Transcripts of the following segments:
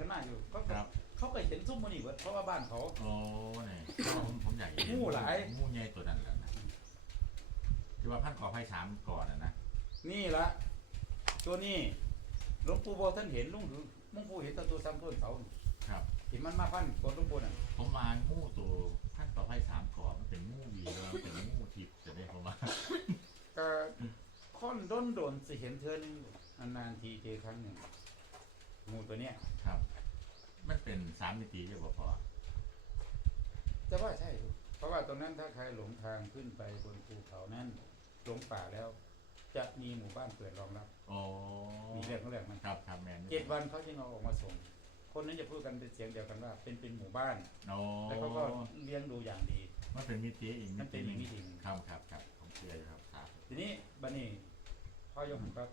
กันหน้าอยู่ก็ครับ เขาเคยเห็นซุ้มมันนี่เบิดเพราะว่าบ้านเขา โอ้เนี่ยผมผมอยากเห็นงูหลายงูใหญ่ตัวนั้นแหละนะที่ว่าพันขอไพ่สามก่อนนะนะนี่ละตัวนี้หลวงปู่โบท่านเห็นลุงหรือหลวงปู่เห็นแตัวตัวซ้ำต้นเขาครับ เห็นมันมาพันกดหลวงปู่น่ะผมมางูตัวพันขอไพ่สามก่อนมันเป็นงูวีแล้วมันเป็นงูทิพย์จะได้ผมมาก็ค่อนด้นโดนสิเห็นเธอหนึงนานๆทีเจอครั้งหนึ่ง งูตัวเนี้ยครับ มันเป็นสามมิติใช่ป่ะพอจะว่าใช่ลูกเพราะว่าตรงนั้นถ้าใครหลงทางขึ้นไปบนภูเขานั้นหลงป่าแล้ว จะมีหมู่บ้านเปิดรองรับโอ้มีเรื่องของเรื่องมันครับครับแมนเจ็ดวันเขาจึงเอาออกมาส่ง คนนั้นจะพูดกันเป็นเสียงเดียวกันว่า เป็นเป็นหมู่บ้านโอ้แล้วเขาก็เลี้ยงดูอย่างดี มันเป็นมิติอีกมันเป็นอีกมิติหนึ่ง ครับครับครับผมเชื่ออยู่ครับครับ ทีนี้บันนี้พ่อยกหันก็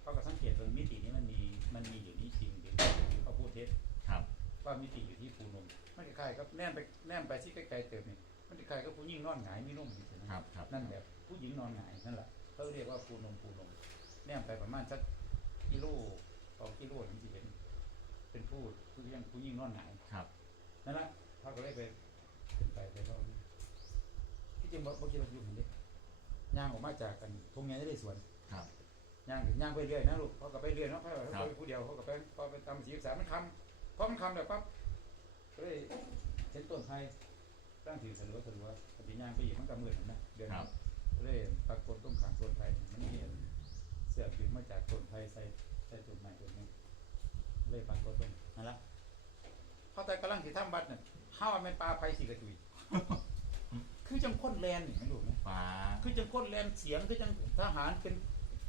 เขาก็สังเกตว่ามิตินี้มันมี มันมีอยู่นี่จริงจริงเขาพูดเท็จครับ ว่ามิติอยู่ที่ภูนมมันคล้ายๆครับแนมไปแนมไปที่ใกล้ๆเติมนี่มันคล้ายๆกับผู้หญิงนอนหงายมีนุ่มอยู่นะครับครับนั่นแบบผู้หญิงนอนหงายนั่นแหละเขาเรียกว่าภูนมภูนมแนมไปประมาณสักกิโลสองกิโลถึงจะเห็นเป็นผู้ผู้ยังผู้หญิงนอนหงายครับนั่นแหละเขาก็เลยไปเป็นไปไปเขาที่จริงบ่บ่คิดว่าอยู่เหมือนเดิย่างออกมาจากกันทุ่งนาได้สวนครับ ย่างย่างไปเรื่อยนะลูกเขาก็ไปเรื่อยเนาะเขาก็ครับไปผู้เดียวเขาก็ไปพอไปตามสีศึกษามันคำพอมันคำแบบปั๊บก็เลยเห็นต้นไทรตั้งถือสลัวสลัวปฏิญาณไปอีกมันก็มืดเห็นไหมเดือนครับก็เลยปรากฏต้นขางต้นไทรมันนี่เสือกดึงมาจากต้นไทรใส่ใส่ต้นไม้ต้นนี้เลยปรากฏต้นนั่นละเขาแต่กำลังสิทำบัตรเนี่ยข้าวามันปลาไฟสีกระจุยคือจังค้นแลนนี่ไม่รู้ไหมฟ้าคือจังค้นแลนเสียงคือจังทหารเป็น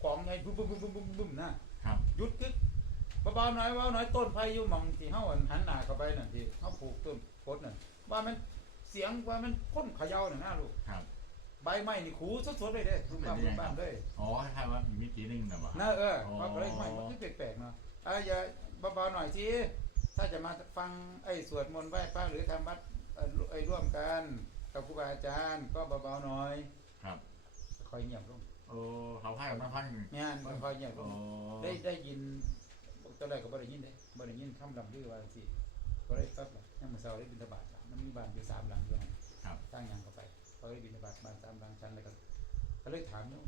กองไงบึ้มบึ้มบึ้มบึ้มบึ้มบึ้มนะครับหยุดกึกเบาๆหน่อยเบาๆหน่อยต้นไผ่อยู่หมองที่เฮาอันหันหน้าเข้าไปนั่นที่เฮาปลูกต้นโพดนั่นว่ามันเสียงว่ามันพ่นเขย่าน่ะนะลูกครับ ใบไม้นี่ขูสดๆเลยเด้ทุกบ้านทุกบ้านเลยอ๋อคล้าว่ามีมิติหนึงนะบ่นะเอออ๋อว่าก็เลยไม่มันคือแปลกๆเนาะอะอย่าเบาๆหน่อยสิถ้าจะมาฟังไอ้สวดมนต์ไหว้พระหรือทำวัดไอ้ร่วมกันกับครูบาอาจารย์ก็เบาๆหน่อย ครับค่อยเงียบลง โอ้เขาให้มาพันงานค่อยเงียบลโอ้งได้ได้ยินตอนแรกก็บ่ได้ยินเด้บ่ได้ยินคำลำลือว่าสิก็ได้ปั๊บล่ะยังมื้อเช้าได้บิณฑบาตล่ะมันมีบ้านอยู่สามหลังอยู่หั่นครับ ตั้งหยังเข้าไปเขาได้บิณฑบาตบ้านสามหลังชั้นแล้วก็ก็เลยถามโยม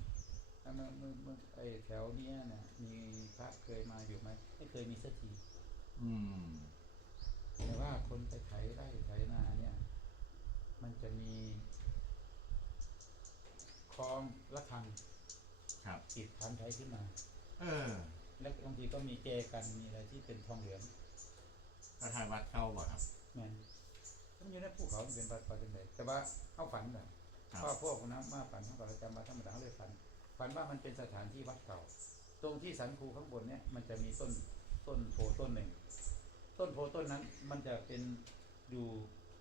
อะเมื่อเมื่อเมื่อไอ้แถวเนี้ยน่ะมีพระเคยมาอยู่ไหมไม่เคยมีสักที อืม แต่ว่าคนไปไถไร่ไถนาเนี่ย มันจะมีคลองละคัง ครับติดคันไถขึ้นมา เออ แล้วบางทีก็มีเจกันมีอะไรที่เป็นทองเหลืองก็ทายวัดเก้าบ่ครับแม่นมันอยู่ในภูเขามันเป็นวัดป่าเป็นไดแต่ว่าเข้าฝันน่ะครับพ่อพวกนั้นมาฝันเขาก็เลยจำมาธรรมดาเขาเลยฝัน ฝันว่ามันเป็นสถานที่วัดเก่า ตรงที่สันคูข้างบนเนี่ยมันจะมีต้นต้นโพต้นหนึ่ง ต้นโพต้นนั้นมันจะเป็นอยู่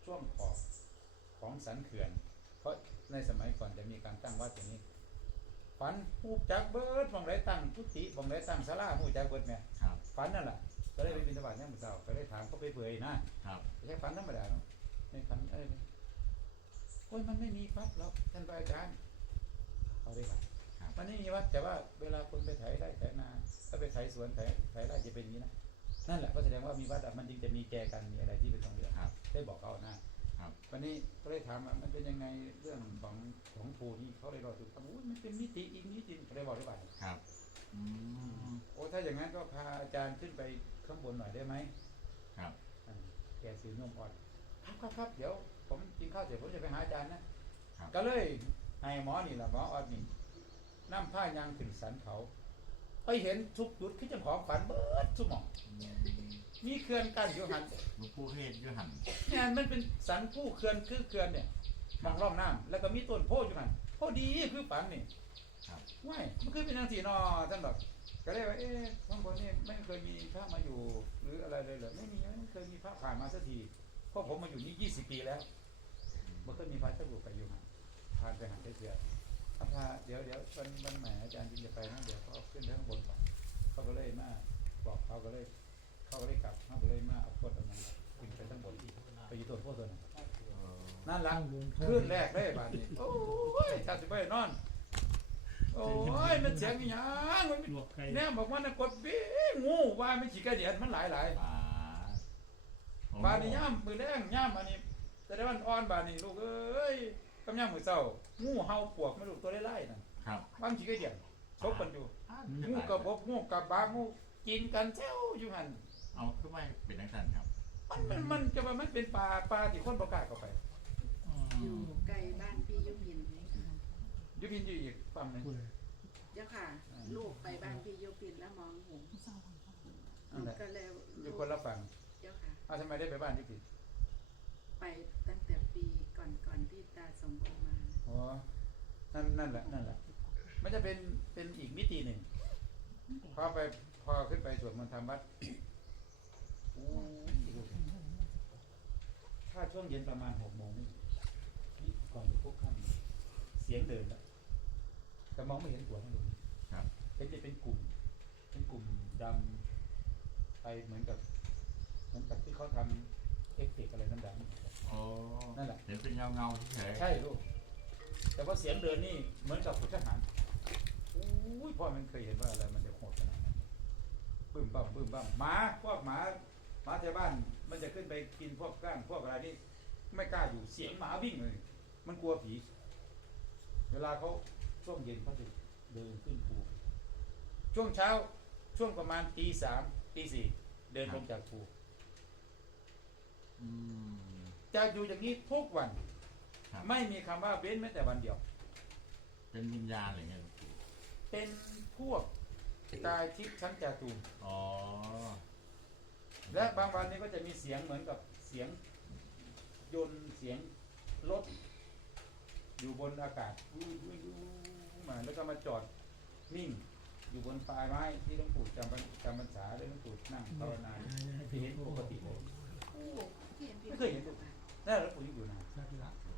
ช่วงขอบของสันเขื่อน เพราะในสมัยก่อนจะมีการตั้งวัดอย่างนี้ ฝันหูจักเบิดบองไรตั้งกุฏิบองไรตั้งศาลาหูจักเบิดแม่ครับ ฝันนั่นแหละก็เลยไปบินทบาทเนี่ยหมู่เจ้าก็เลยถามเขาไปเผยนะครับไม่ใช่ฝันธรรมดาเนาะในฝันอะไรเนี่ยโอ้ยมันไม่มีวัดหรอกท่านพระอาจารย์เอาดีกว่าครับมันไม่มีวัดแต่ว่าเวลาคนไปไถไร่ไถนาถ้าไปไถสวนไถไถไร่จะเป็นอย่างนี้นะนั่นแหละก็แสดงว่ามีวัดอะมันจึงจะมีแจกันมีอะไรที่เป็นทองเหลืองครับได้บอกเขานะ ครับวันนี้ก็เลยถามว่ามันเป็นยังไงเรื่องของของภูนี่เขาเลยบอกถูกว่าอุ้ยมันเป็นมิติอีกมิติก็เลยบอกได้ว่าครับอืมโอ้ถ้าอย่างนั้นก็พาอาจารย์ขึ้นไปข้างบนหน่อยได้ไหมครับอ่าแกซื้อนมอ่อนครับครับครับเดี๋ยวผมกินข้าวเสร็จผมจะไปหาอาจารย์นะครับ ก็เลยให้หมอนี่แหละหมอออดนี่นั่ผ้ายางขึ้นสันเขาไปเห็นทุกจุดคือเจ้าของฝันเบิดทุกหมอง มีเขื่อนกั้นอยู่หันหลวงปู่เทศยุหันเนี่ยมันเป็นสันผู้เขื่อนคือเขื่อนเนี่ยมองร่องน้ำแล้วก็มีต้นโพอยู่หันโพดีคือฝันนี่ครับว้ายมันคือเป็นทางสีนอท่านบอกก็เลยว่าเอ๊ะบางคนนี่ไม่เคยมีพระมาอยู่ หรืออะไรเลยเหรอไม่มีไม่เคยมีพระผ่านมาสักทีเพราะผมมาอยู่นี่ยี่สิบปีแล้วไม่เคยมีพระเจ้าอยู่ไปอยู่หันผ่านไปหันไปเถื่อถ้าพาเดี๋ยวเดี๋ยววันวันแหมอาจารย์จริงจะไปนะเดี๋ยวเขาเอาขึ้นไปข้างบนก่อนเขาก็เลยมาบอกเขาก็เลย เขาก็เลยกลับเขาก็เลยมาเอาโคตรอันนั้นขึ้นไปข้างบนอีกไปอยู่ต้นโพธิ์ต้นนั้นเออนั่นหลังขึ้นแรกเลยบาดนี้โอ้ยชาติไปนอน โอ้ยมันเสียงอีหยังมันลวกไก่แน่บอกว่านะกดปีงูว่าไม่ฉีกกระเดียนมันหลายหลายอ่าบานนี้ย่ามมือแรงย่ามอันนี้แต่ได้วันอ่อนบานนี้ลูกเอ้ยกำย่ามมือเศร้างูเห่าปวกไม่รู้ตัวไล่ๆนั่นครับบางทีก็เดียนชกกันอยู่อ่างูกระบบงูกับบางูกินกันเจ้าอยู่หัน เอาขึ้นไม่เป็นนักสันครับมันมันมันจะว่ามันเป็นปลาปลาที่คนประกล้าศเข้าไปอยู่ไกลบ้านพี่ยุพินอยุพินอยู่อีกฝั่งหนึ่งเจ้าค่ะ ลูกไปบ้านพี่ยุพินแล้วมองเห็นนั่นแหละก็เลยอยู่คนละฝั่งเจ้าค่ะอ้าวทำไมได้ไปบ้านอยุพินไปตั้งแต่ปีก่อนก่อนที่ตาสมบูรณ์มา อ๋อนั่นนั่นแหละนั่นแหละ มันจะเป็นเป็นอีกมิติหนึ่งพอไปพอขึ้นไปสวดมนต์ทำวัดอู้ย ถ้าช่วงเย็นประมาณหกโมงนี่นี่ก่อนจะพวกข้ามเสียงเดินแล้วแต่มองไม่เห็นหัวมันเลยครับเป็นจะเป็นกลุ่ม เป็นกลุ่มดำไปเหมือนกับเหมือนกับที่เขาทำเอฟเฟกต์อะไรดำโอ้นั่นแหละเห็นเป็นเงาเงาๆเฉยๆใช่ลูกแต่ว่าเสียงเดินนี่เหมือนกับขุนทหารอุ้ยพ่อมันเคยเห็นว่าอะไรมันจะโหดขนาดนั้นบึ้มบั่มบึ้มบั่มหมาพวกหมาห มาแถวบ้านมันจะขึ้นไปกินพวกก้างพวกอะไรนี่ไม่กล้าอยู่เสียงหมาวิ่งเลย มันกลัวผี เวลาเขาช่วงเย็นเขาจะเดินขึ้นภูช่วงเช้าช่วงประมาณตีสามตีสี่เดินลงจากภูๆอืมจะอยู่อย่างนี้ทุกวัน ครับ ไม่มีคำว่าเว้นแม้แต่วันเดียว เป็นวิญญาณอะไรเงี้ยหลวงปู่เป็นพวกกายทิพย์ชั้นจาตูมอ๋อ และบางวันนี้ก็จะมีเสียงเหมือนกับเสียงยนต์เสียงรถอยู่บนอากาศวู้วู้วู้มาแล้วก็มาจอดนิ่ง อยู่บนปลายไม้ที่หลวงปู่จำพรรจำพรรษาแล้วหลวงปู่นั่งภาวนาที่เห็นปกติเลยที่เห็นพี่ไม่เคยเห็นลูกนั่นหลวงปู่อยู่นาน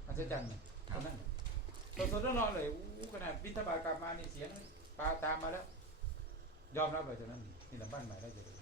อัศจรรย์เลยตอนนั้นสดสดๆร้อนๆเลยอู้ขนาดบินทบาทกลับมานี่เสียงปลาตามมาแล้ว ยอมรับเลยจากนั้นนี่แหละบ้านใหม่ได้จะเลย